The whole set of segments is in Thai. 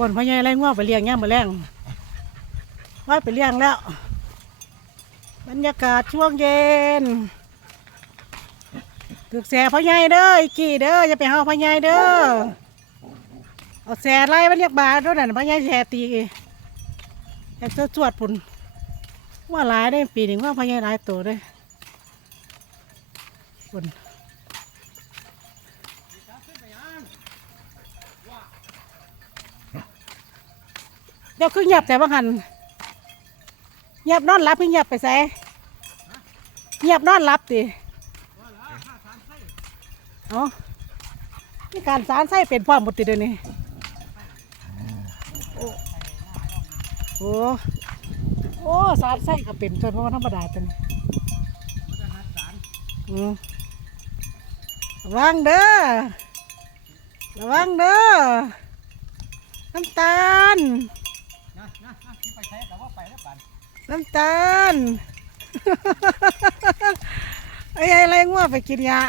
คนพ่อใหญ่ไรง่วงไปเลี้ยงย่างมาแรงว่าไปเลี้ยงแล้ว บรรยากาศช่วงเย็นถึกแสพ่อใหญ่เด้ออีกี่เด้ออย่าไปเฮาพ่อใหญ่เด้อเอาแสไล่มันเรียกบาด้วยนั่นพ่อใหญ่แสตีแอบเสื้อจวดปุ่นว่าหลายได้ปีหนึ่งว่าพ่อใหญ่หลายตัวเลยปุ่น เดี๋ยวคือเงียบแต่ว่าหันเงียบนอนรับเพิ่งเงียบไปใส่เงียบนอนรับติเอานี่การสารไส้เป็นพร้อมหมดติเดี๋ยวนี้โอ้โอ้โอ้สารไส้ก็เป็นจนเพราะว่าธรรมดาตัวนี้ระวังเด้อระวังเด้อน้ำตาล นะที่ไปใช้แต่ว่าไปแล้วกันน้ำตาลไอ้อะไรง่วงไปกินยา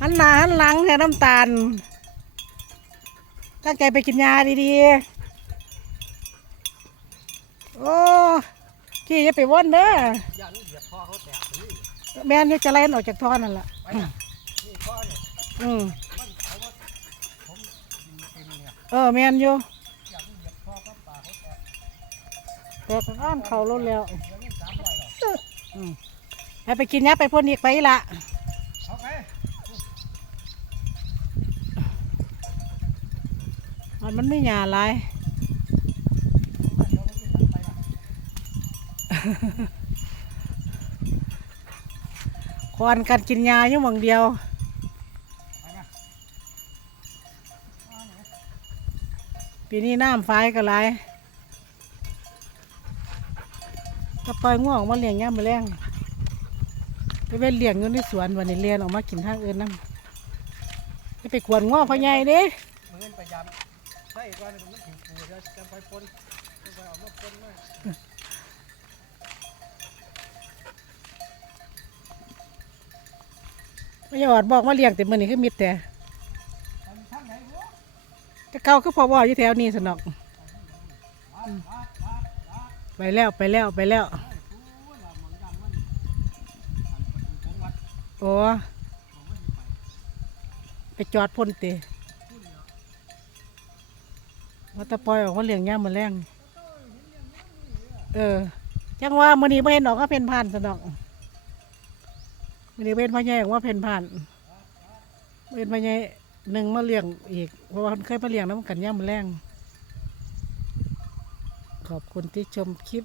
หันหน้าหันหลังแค่น้ำตาลตั้งใจไปกินยาดีๆ โอ้ขี้จะไปว่นเด้ออย่าลูกเหยียบคอเขาแตกนี่แม่นอยู่จะไล่มันออกจากท่อนั่นแหละไปนะนี่คอเนี่ยอืม มันเขาว่าผมกิน เออแมนอยู่แต่งอ้านเขาลดแล้วอืให้ไปกินเนี้ยไปพ่นอีกไปละมันมันไม่หยาไรควันกันกินยาอยู่หมองเดียว ปีนี้น้ำไฟก็หลายก็ปล่อยง่วงออกมาเลี้ยงย่ามมาแรงไปเว้นเลี้ยงอยู่ในสวนวันนี้เลี้ยงออกมากินทางอื่นน้ำไปไปกวนง่วงพ่อใหญ่เด้เงินพยายามใส่ก่อนมันถึงปูเดี๋ยวจะไปปนจะไปเอามาปนมาพ่อใหญ่ออดบอกมาเลี้ยงแต่มื่อนี้คือมิดแต่ ทำทางไหนวะ แต่เก่าก็พอว่าอยู่แถวนี้สนอก ไปแล้วไปแล้วไปแล้ว โอ้ไปจอดพ่นเตะว่าตะปอยออกมาเลี้ยงย่ามาแรงเออจังว่ามื่อนี้ไม่เห็นออกก็เป็นผ่านสนอกมื่อนี้เป็นพ่อใหญ่อกว่าเป็นผ่านเป็นพ่อใหญ่ หนึ่งมาเลี้ยงอีก เพราะว่าเพิ่นเคยมาเลี้ยงน้ำกันย่ามแรงขอบคุณที่ชมคลิป